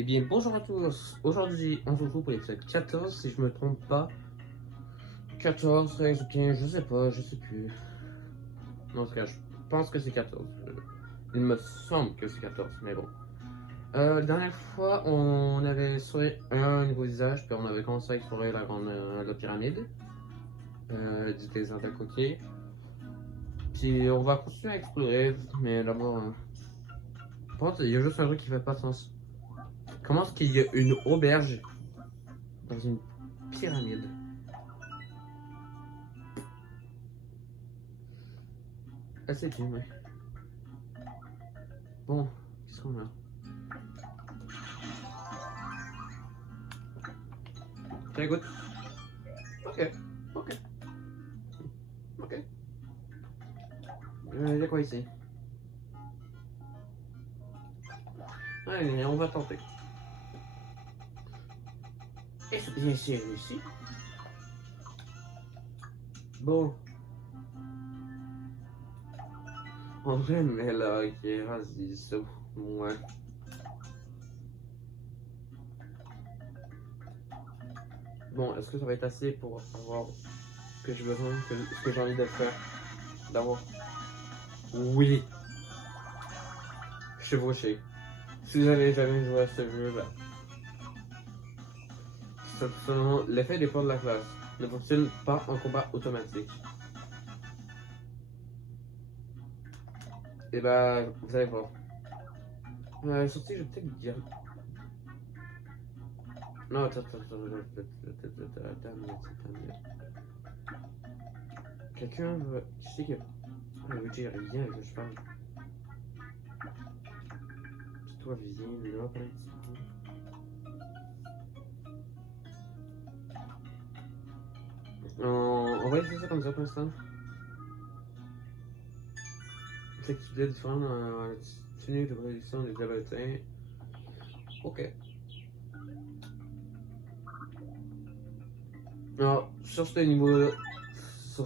Eh bien, bonjour à tous. Aujourd'hui, on se retrouve pour l'épisode 14, si je me trompe pas. 14, 13 ou 15, je sais pas, je sais plus. Non, en tout cas, je pense que c'est 14. Il me semble que c'est 14, mais bon. La dernière fois, on avait explorer un nouveau visage, puis on avait commencé à explorer la pyramide du désert d'à côté. Puis on va continuer à explorer, mais d'abord, par contre, il y a juste un truc qui fait pas de sens. Comment est-ce qu'il y a une auberge dans une pyramide? Ah, c'est bien, ouais. Bon, qu'est-ce qu'on a? Très good. Ok, ok, ok. Il y a quoi ici? Allez, on va tenter. Et c'est bien sûr réussi. Bon. En vrai, mais là, ok, vas-y, ça. Ouais. Bon, est-ce que ça va être assez pour avoir ce que j'ai besoin, ce que j'ai envie de faire? D'avoir. Oui, chevauché. Si vous avez jamais joué à ce jeu-là, l'effet dépend de la classe. Ne fonctionne pas en combat automatique. Et bah, vous allez voir. Surtout, je vais peut-être dire. Non, attends, quelqu'un veut. Qui c'est que. Ah, veut dire rien que je parle. Puis toi, viens là, par exemple. On va essayer ça comme ça pour l'instant. C'est activité différente dans la tenue de production des bulletins. Ok. Alors, sur ce niveau-là, ce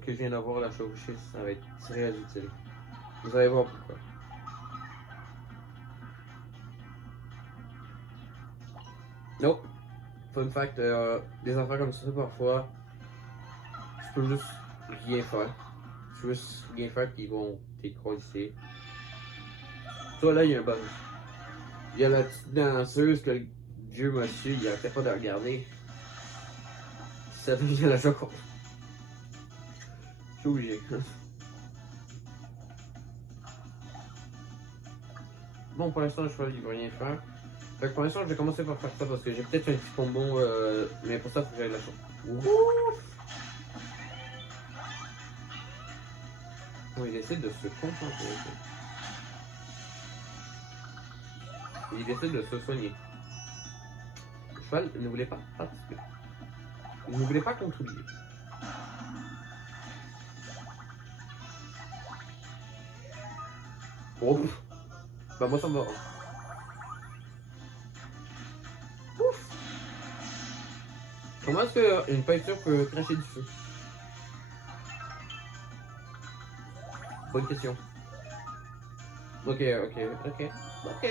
que je viens d'avoir, la chevauchée, ça va être très utile. Vous allez voir pourquoi. Nope. Fun fact, des affaires comme ça, parfois, je peux juste rien faire. Je peux juste rien faire qui vont t'écraser. Toi, là, il y a un bug. Il y a la petite danseuse que le vieux monsieur, il arrêtait pas de regarder. Ça devient la chocolat. Je suis obligé. Bon, pour l'instant, je crois qu'il ne va rien faire. Fait que pour l'instant, je vais commencer par faire ça parce que j'ai peut-être un petit bonbon, mais pour ça, il faut que j'aille la chose. Ouf! Bon, il essaie de se concentrer. Il essaie de se soigner. Le cheval ne voulait pas participer. Il ne voulait pas contribuer. Oh! Bah, moi, ça me va. Ouf! Comment est-ce qu'une peinture peut cracher du feu? Bonne question. Ok, ok, ok, ok.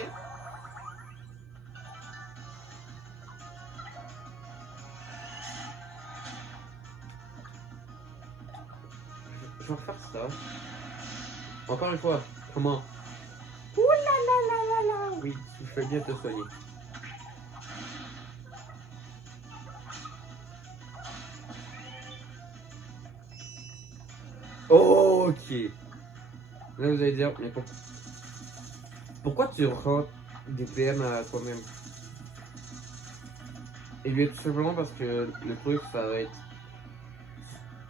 Je vais refaire ça. Encore une fois, comment? Ouh là là là là là! Oui, tu fais bien te soigner. Ok. Là, vous allez dire, mais pourquoi tu rends des PM à toi-même? Et bien, tout simplement parce que le truc, ça va être.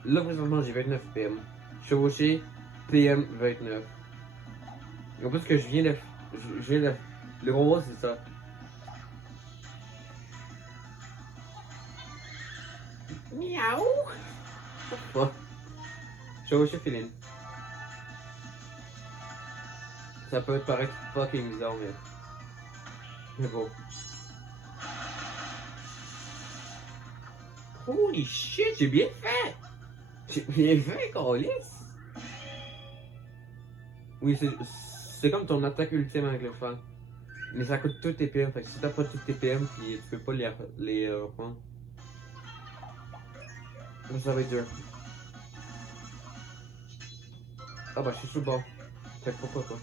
Là, présentement, j'ai 29 PM. Chevauché, PM 29. Et en plus, que je viens de. Je viens de. Le gros mot, c'est ça. Miaou! Ouais. Chevauché féline. Ça peut paraître fucking bizarre, mais. Mais bon. Holy shit, j'ai bien fait! J'ai bien fait, Carlis! Oui, c'est comme ton attaque ultime avec le cheval. Mais ça coûte tous tes PM, fait que si t'as pas tous tes PM puis tu peux pas les reprendre, ça va être dur. Ah bah je suis sous le bord. Fait que pourquoi pas.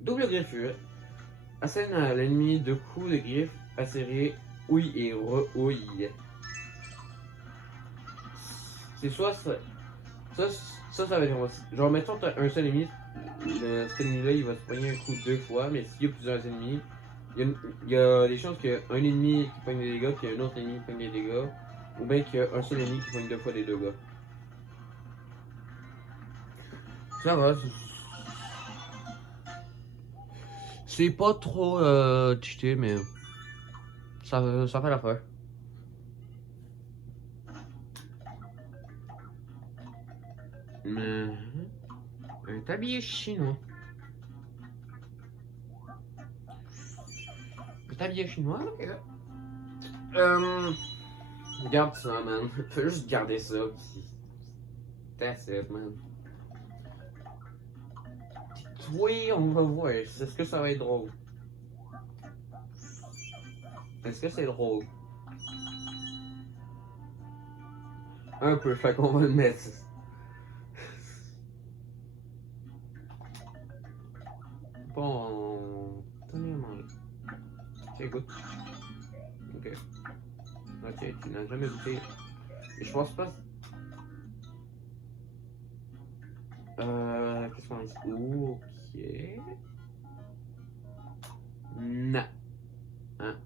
Double griffure. Assène à l'ennemi 2 coups de griffe, acéré, ouille et re-ouille. C'est soit ça va être genre mettons t'as un seul ennemi, cet ennemi là il va se poigner un coup 2 fois, mais s'il y a plusieurs ennemis, il y a des chances qu'il y a un ennemi qui poigne des dégâts, qu'il y a un autre ennemi qui poigne des dégâts, ou bien qu'il y a un seul ennemi qui poigne 2 fois des dégâts. Ça va, c'est pas trop cheaté, mais ça fait l'affaire. Un tablier chinois. Un tablier chinois, ok. Garde ça, man. Fais juste garder ça, pis that's it, man. Oui, on va voir. Est-ce que ça va être drôle? Est-ce que c'est drôle? Un peu, fait qu'on va le mettre. Bon, tenez à manger. Tiens, goûte. Ok. Ok, tu n'as jamais goûté. Mais je pense pas. Qu'est-ce qu'on dit? Ok. Non. Hein.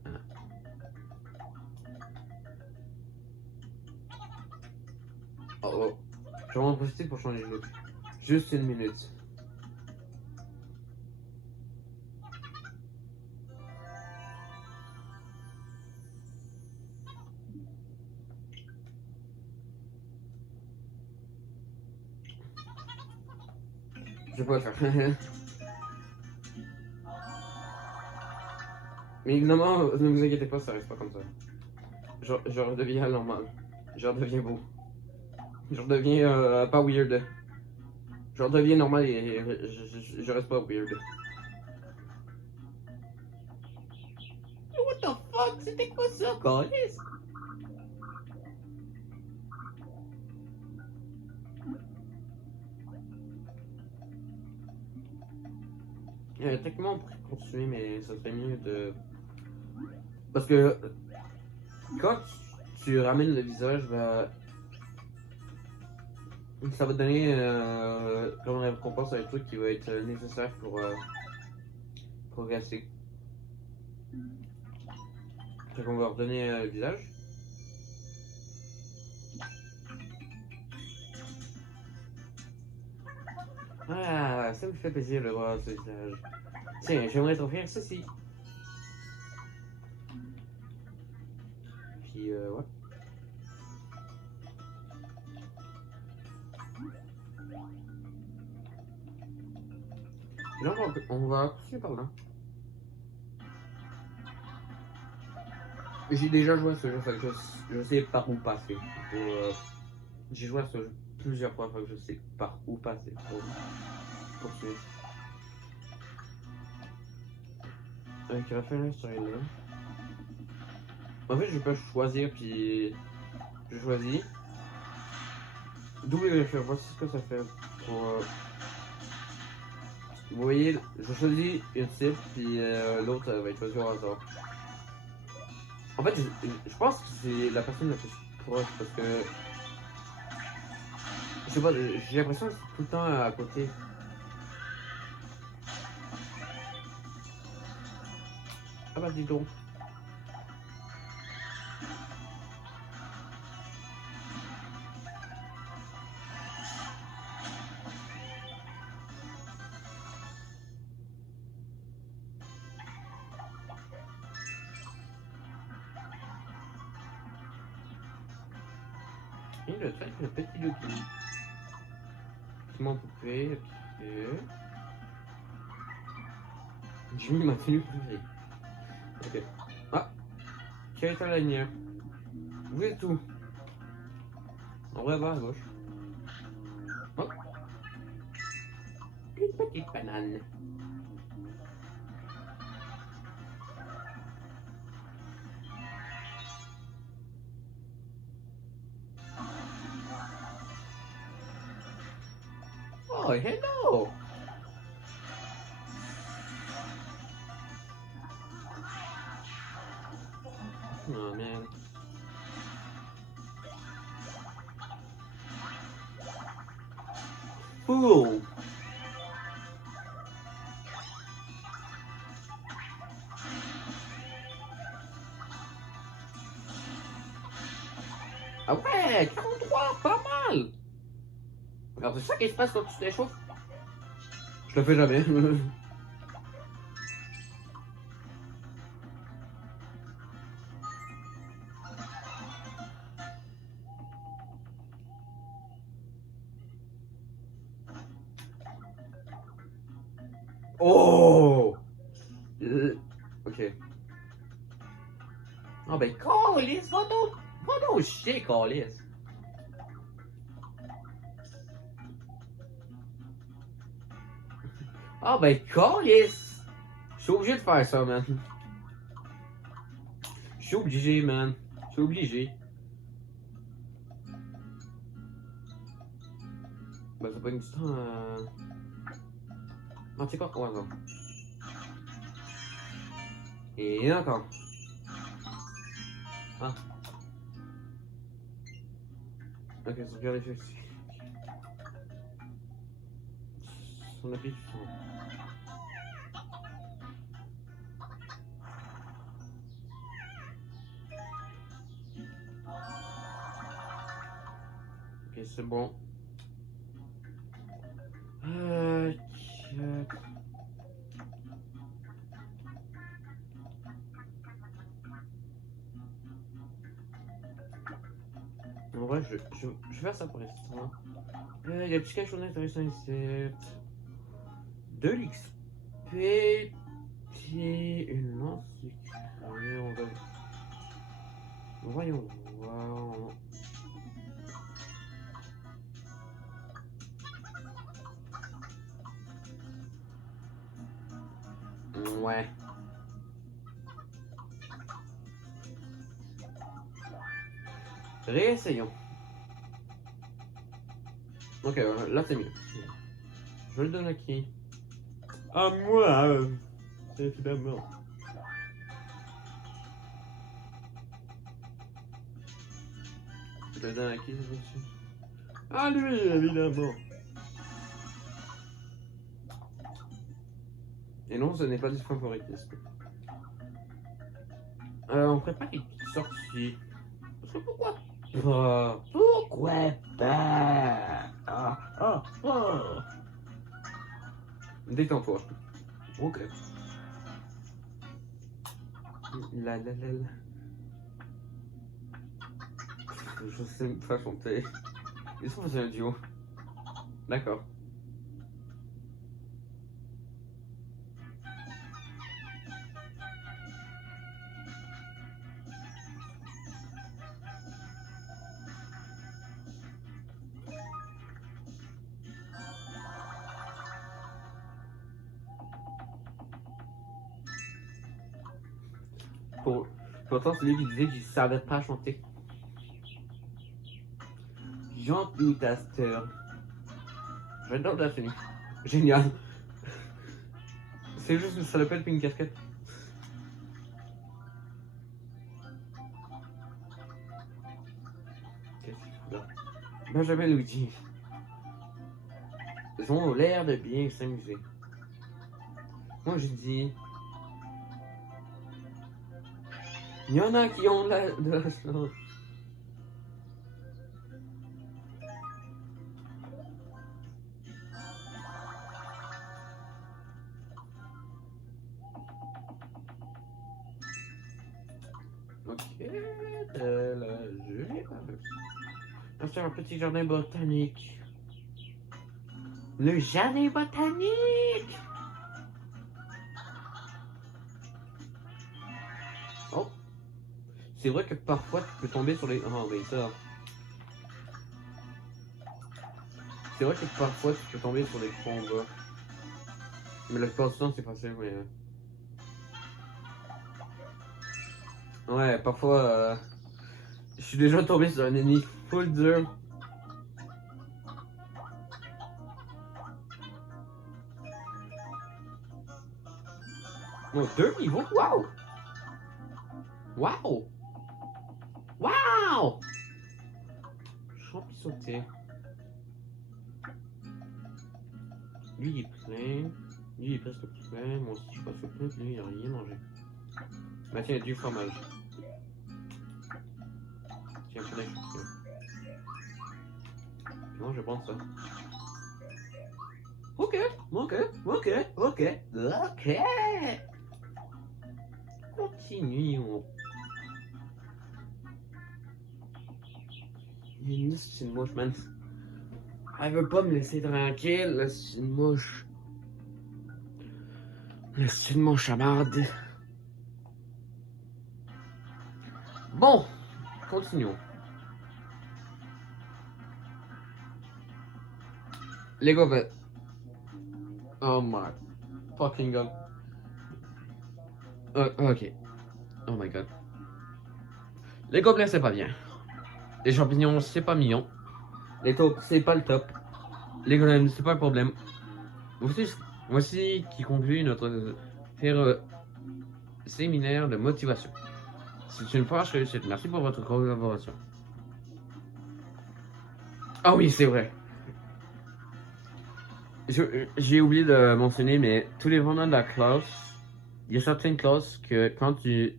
Oh. Je vais en profiter pour changer de look. Juste une minute. Je vais pas le faire. Mais évidemment, ne vous inquiétez pas, ça reste pas comme ça. Je redeviens normal. Je redeviens beau. Je redeviens pas weird. Je redeviens normal et je reste pas weird. What the fuck? C'était quoi ça, Carlis? Techniquement, on pourrait continuer, mais ça serait mieux de. Parce que quand tu ramènes le visage, bah, ça va te donner comme récompense un truc qui va être nécessaire pour progresser. Fait qu'on va redonner le visage. Ah, ça me fait plaisir de voir ce visage. Tiens, j'aimerais t'offrir ceci. Puis, ouais. Là, on va continuer par là. J'ai déjà joué à ce jeu, fait que je sais par où passer. J'ai joué à ce jeu plusieurs fois, fait que je sais par où passer pour continuer. Avec Raphaël sur une là. En fait, je peux choisir, puis je choisis. Double greffure, voici ce que ça fait pour. Vous voyez, je choisis une cible, puis l'autre va être choisi au hasard. En fait, je pense que c'est la personne la plus proche parce que. Je sais pas, j'ai l'impression que c'est tout le temps à côté. Ah bah dis donc. Et le truc, le petit Lucky. Mon poupée, ok. J'ai mis ma tenue préférée. Ok. Ah, quel est la lanière? Où est tout? On va voir à gauche. Oh, une petite banane. Oh, hello! Oh, man. Fool! Ah ouais, 43, pas mal! Alors c'est ça qui se passe quand tu t'échauffes? Je le fais jamais. Oh! Ok. Ah ben, câlisse, va donc chier, câlisse. Ah ben, câlisse. Je suis obligé de faire ça, man. Je suis obligé, man. Je suis obligé. Ben, ça prend du temps à... Ah, tu sais quoi? Ouais, non. Et encore. Ah. Ok, ça regarde les choses. On appuie du son. Ok, c'est bon. En vrai, je vais faire ça pour l'instant. Il y a plus quelque chose d'intéressant ici. De l'XP. Puis une lance sucrée. On va... Voyons voir. Ouais. Réessayons. Ok, là c'est mieux. Je le donne à qui? À moi, évidemment. Je le donne à qui, ça aussi? À lui, évidemment. Et non, ce n'est pas du favoritisme. On prépare une petite sortie. Parce que pourquoi pas? Pourquoi pas? Détends-toi. Ok. La la la la. Je sais pas chanter. Ils sont un duo. D'accord. Pourtant, c'est lui qui disait qu'il savait pas chanter. Jean-Louis Taster. J'adore la tenue. Génial. C'est juste une salopette puis une casquette. Qu'est-ce qu'il fout là? Benjamin Luigi. Ils ont l'air de bien s'amuser. Moi je dis. Il y en a qui ont de la chance. Ok, c'est un petit jardin botanique. Le jardin botanique! Oh! C'est vrai que parfois tu peux tomber sur les. Oh, mais ça. C'est vrai que parfois tu peux tomber sur les combats. Mais la plupart du temps c'est facile, mais. Ouais, parfois. Je suis déjà tombé sur un ennemi full dur. Oh, 2 niveaux? Wow! Wow! Wow! Champi sauté. Lui, il est plein. Lui, il est presque plein. Moi aussi, je suis presque plein. Puis lui, il a rien mangé. Bah, tiens, du fromage. Tiens, un peu d'infusion. Non, je vais prendre ça. Ok, ok, ok, ok, ok. Continuons. C'est une mouche, man. Elle veut pas me laisser tranquille, là, c'est une mouche. Là, c'est une mouche à marde. Bon, continuons. Lego Vet. Oh my fucking god. Ok. Oh my god. Les gobelins, c'est pas bien. Les champignons, c'est pas mignon. Les taupes, c'est pas le top. Les golems, c'est pas le problème. Voici qui conclut notre séminaire de motivation. C'est une franche réussite. Merci pour votre collaboration. Ah oui, c'est vrai. J'ai oublié de mentionner, mais tous les vendeurs de la classe, il y a certaines classes que quand tu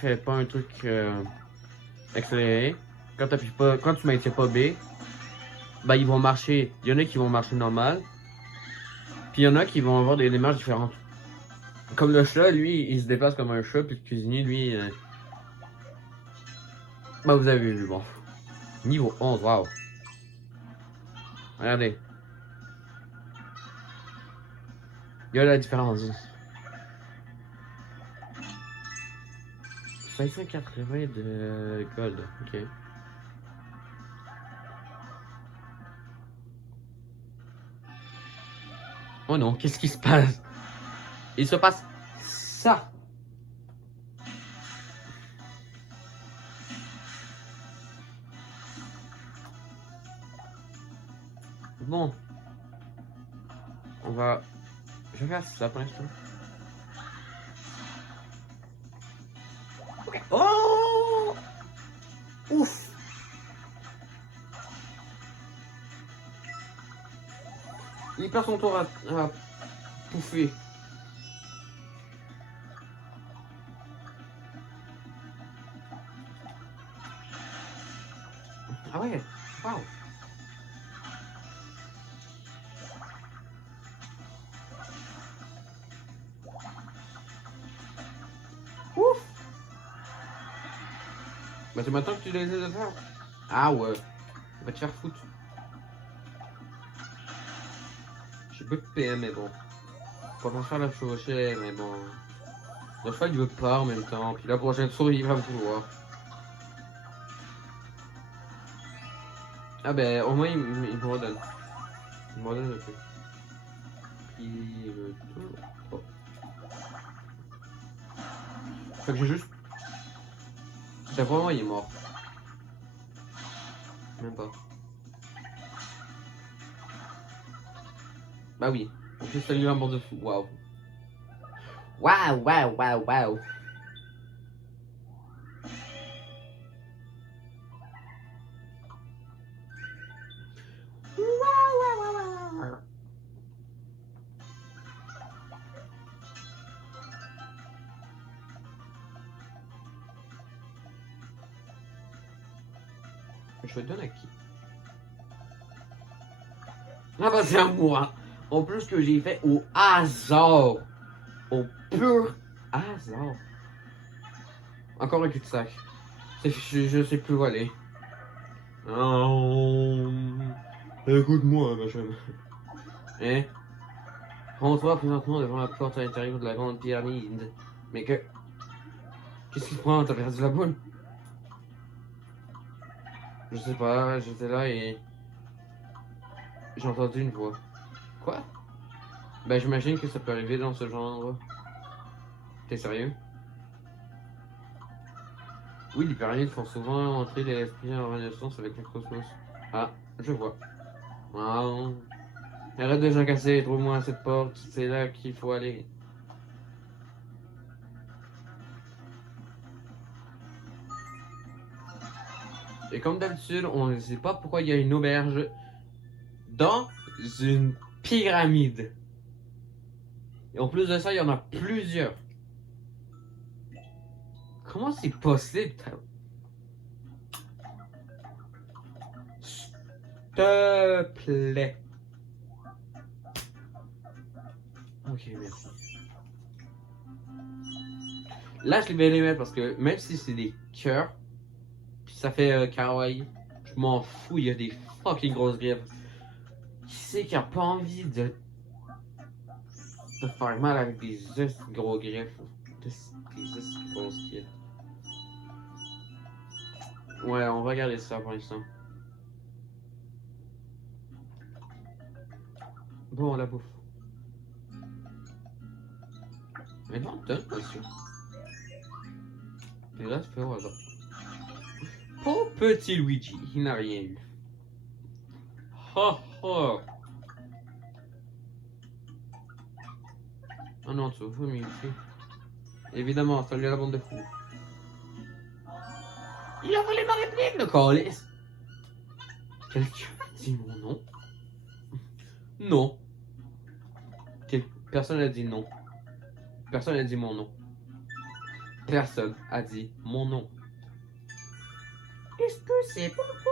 fais pas un truc accéléré, quand tu maintiens pas B, bah ils vont marcher. Il y en a qui vont marcher normal, puis il y en a qui vont avoir des démarches différentes. Comme le chat, lui, il se déplace comme un chat, puis le cuisinier, lui, bah vous avez vu, bon. Niveau 11, waouh. Regardez. Il y a la différence. 580 de gold, ok. Oh non, qu'est-ce qui se passe? Il se passe ça. Bon. Je vais faire ça pour l'instant. Ok. Oh! Ouf! Il perd son tour à pouffer. Ah ouais, waouh! Ouf! Bah c'est maintenant que tu les essaies de faire. Ah ouais, va te faire foutre. J'ai peu de PM, mais bon. Faut pas faire la chevauchée, mais bon. Le cheval il veut pas en même temps, puis la prochaine souris il va vouloir. Ah ben au moins il me redonne. Il me redonne le truc. Puis le tout. Oh. Fait que j'ai juste. D'après moi il est mort. Même pas. Bah oui. En plus ça lui a un bord de fou. Waouh. Waouh, waouh, waouh, waouh. Je le donne à qui? Ah bah c'est à moi. En plus que j'ai fait au hasard. Au pur hasard. Encore un cul-de-sac. Je sais plus où aller. Oh, écoute-moi, machin. Hein? Rends-toi présentement devant la porte à l'intérieur de la grande pyramide. Mais que. Qu'est-ce qui se prend? T'as perdu la boule? Je sais pas, j'étais là et. J'ai entendu une voix. Quoi? Ben j'imagine que ça peut arriver dans ce genre. T'es sérieux? Oui, les pyramides font souvent entrer les esprits en renaissance avec le cosmos. Ah, je vois. Ah, Arrête de jacasser, trouve-moi cette porte, c'est là qu'il faut aller. Et comme d'habitude, on ne sait pas pourquoi il y a une auberge dans une pyramide. Et en plus de ça, il y en a plusieurs. Comment c'est possible? S'il te plaît. Ok, merci. Là, je vais les mettre parce que même si c'est des cœurs, puis ça fait kawaii, je m'en fous, il y a des fucking grosses griffes. Qui c'est qui a pas envie de faire mal avec des gros griffes? Des grosses griffes. Ouais, on va regarder ça pour l'instant. Bon, la bouffe. Mais non, donne pas ça. Et là, tu fais au hasard. Pauvre petit Luigi, il n'a rien eu. Ha ha! Oh non, tu vas vomir ici. Évidemment, salut à la bande de fous. Il a volé ma réplique, le calice! Quelqu'un a dit mon nom? Non. Personne n'a dit non. Personne n'a dit mon nom. Personne a dit mon nom. Est-ce que c'est pour vous?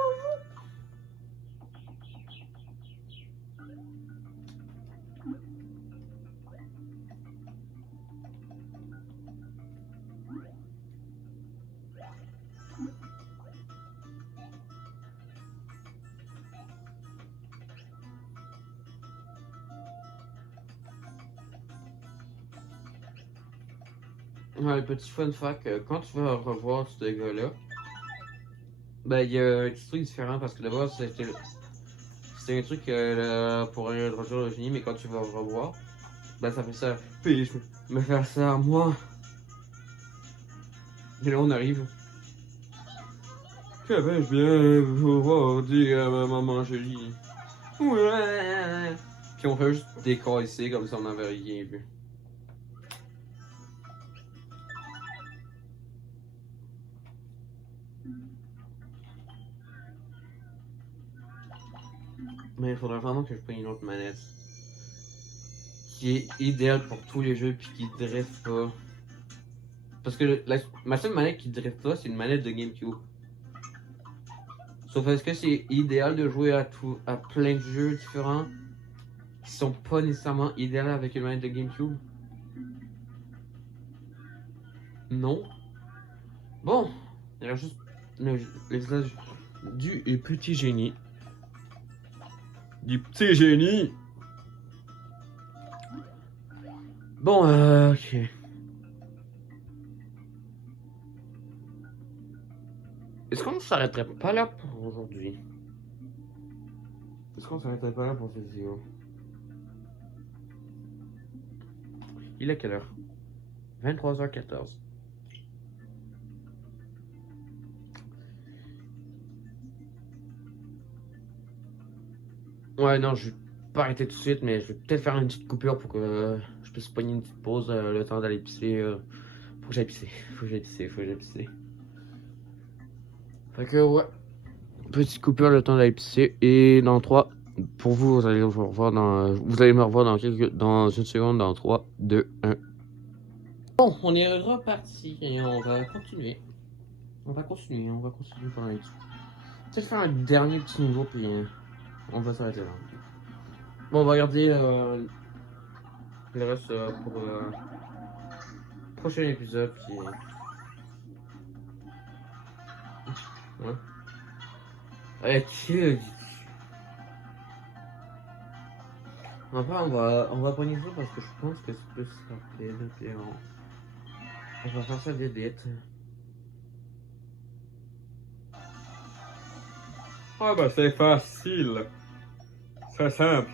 Ouais, petit fun fact, quand tu vas revoir ce gars-là, ben il y a un petit truc différent parce que de base c'était un truc pour un retour de génie, mais quand tu vas revoir, ben ça fait ça. Puis je me faire ça à moi. Et là on arrive. Que vais-je bien pouvoir dire à ma maman jolie? Ouais. Puis on fait juste décasser comme si on n'avait rien vu. Mais il faudrait vraiment que je prenne une autre manette. Qui est idéale pour tous les jeux puis qui drift pas. Parce que ma seule manette qui drift pas, c'est une manette de GameCube. Sauf est-ce que c'est idéal de jouer à plein de jeux différents qui sont pas nécessairement idéaux avec une manette de GameCube? Non. Bon, il y a juste le visage du petit génie. Du petit génie! Bon, ok. Est-ce qu'on ne s'arrêterait pas là pour aujourd'hui? Est-ce qu'on s'arrêterait pas là pour cette vidéo? Il est quelle heure? 23h14. Ouais, non, je vais pas arrêter tout de suite, mais je vais peut-être faire une petite coupure pour que je puisse pogner une petite pause, le temps d'aller pisser. Faut que j'aille pisser, faut que j'aille pisser, faut que j'aille pisser. Fait que ouais, petite coupure, le temps d'aller pisser. Et dans 3, pour vous, vous allez me revoir dans une seconde, dans 3, 2, 1. Bon, on est reparti et on va continuer. On va continuer pendant les peut-être faire un dernier petit niveau, puis on va s'arrêter là. Bon, on va regarder le reste pour le prochain épisode, puis... Ouais. Qui dit? Enfin, on va pogner ça parce que je pense que c'est plus rapide, puis on va faire ça vite vite. Ah bah c'est facile. C'est simple.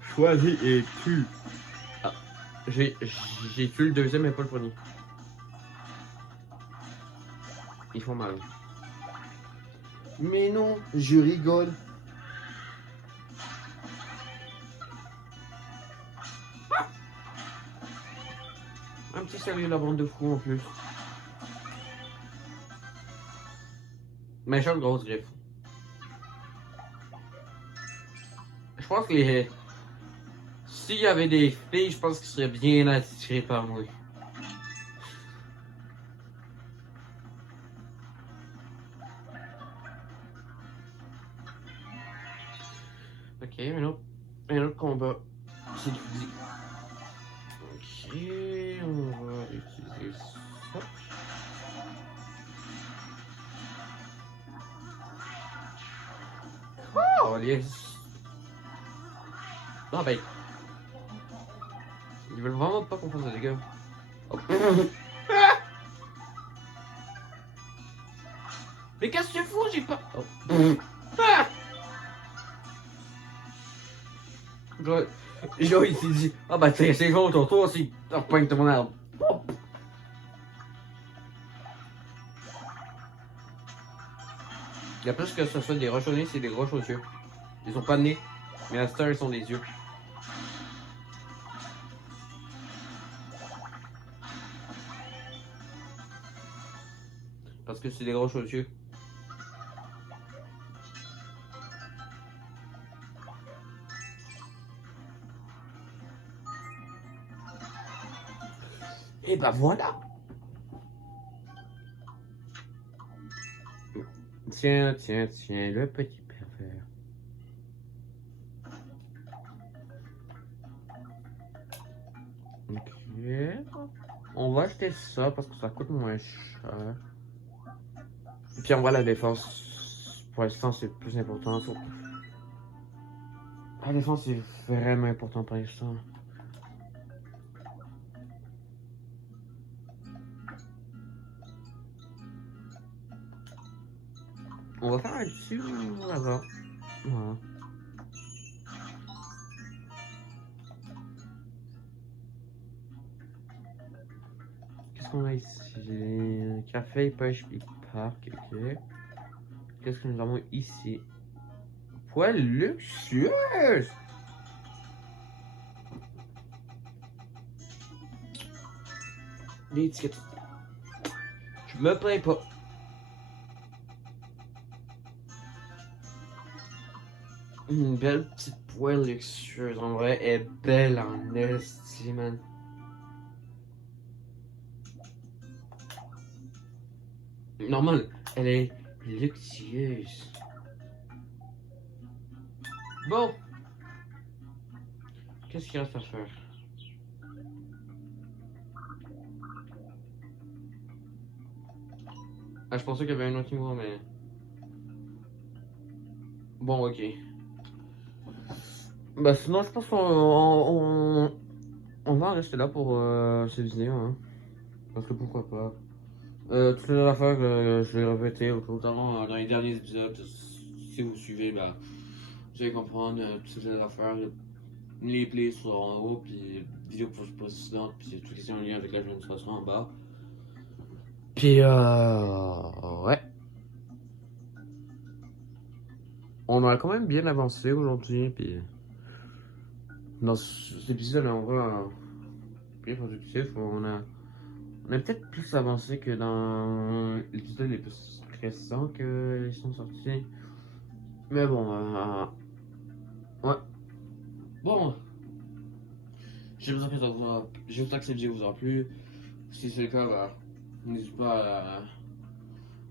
Choisis et tue. Ah, j'ai tué le deuxième mais pas le premier. Ils font mal. Mais non, je rigole. Un petit salut de la bande de fous en plus. Méchante grosse griffe. Je pense que les... S'il y avait des filles, je pense qu'ils seraient bien attirés par moi. Ok, un autre combat. C'est du dit. Ok, on va utiliser ça. Oh, yes. Non, ben. Ils veulent vraiment pas qu'on fasse des dégâts. Oh. Mais qu'est-ce que tu fous? J'ai pas. Oh. Ah! Genre, il s'est dit, ah bah tiens, c'est bon, ton tour aussi. Repogne ton arbre. Oh. Il y a plus que ce soit des roches au nez, c'est des roches aux yeux. Ils ont pas de nez, mais à cette heure, ils sont des yeux. Parce que c'est des roches aux yeux. Et bah voilà. Tiens, le petit pervers. Ok. On va acheter ça parce que ça coûte moins cher. Et puis on voit la défense. Pour l'instant, c'est le plus important. La défense, c'est vraiment important pour l'instant. On va faire un dessus avant. Voilà. Qu'est-ce qu'on a ici? Café, pêche, et parc. Ok. Qu'est-ce que nous avons ici? Poêle luxueuse! L'étiquette. Je me plains pas. Une belle petite poêle luxueuse. En vrai, elle est belle en esti, man. Normal, elle est luxueuse. Bon. Qu'est-ce qu'il reste à faire? Ah, je pensais qu'il y avait un autre niveau, mais... Bon, ok. Bah sinon, je pense qu'on va en rester là pour cette vidéo, hein. Parce que pourquoi pas. Toutes les affaires que je l'ai répété autant dans les derniers épisodes, si vous suivez, bah, vous allez comprendre toutes les affaires. Les plays sont en haut, puis vidéos précédentes, puis toutes les en lien avec l'administration en bas. Puis ouais. On a quand même bien avancé aujourd'hui, puis dans cet épisode, on va bien productif. On a peut-être plus avancé que dans l'épisode les plus récents qu'ils sont sortis. Mais bon, ouais. Bon, j'espère que cette vidéo vous a plu. Si c'est le cas, bah, n'hésitez pas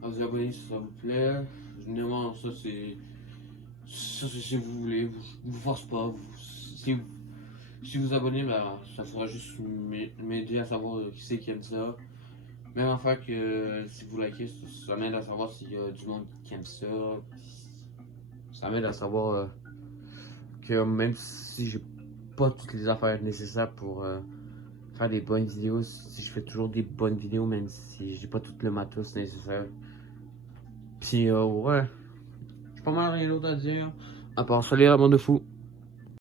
à vous abonner si ça vous plaît. Généralement, ça c'est si vous voulez. Vous force pas. Si vous abonnez, bah, ça fera juste m'aider à savoir qui c'est qui aime ça. Même affaire que si vous likez, ça m'aide à savoir s'il y a du monde qui aime ça. Ça m'aide à savoir que même si j'ai pas toutes les affaires nécessaires pour faire des bonnes vidéos, si je fais toujours des bonnes vidéos, même si j'ai pas tout le matos nécessaire. Puis ouais, j'ai pas mal rien d'autre à dire. À part salut la bande de fous.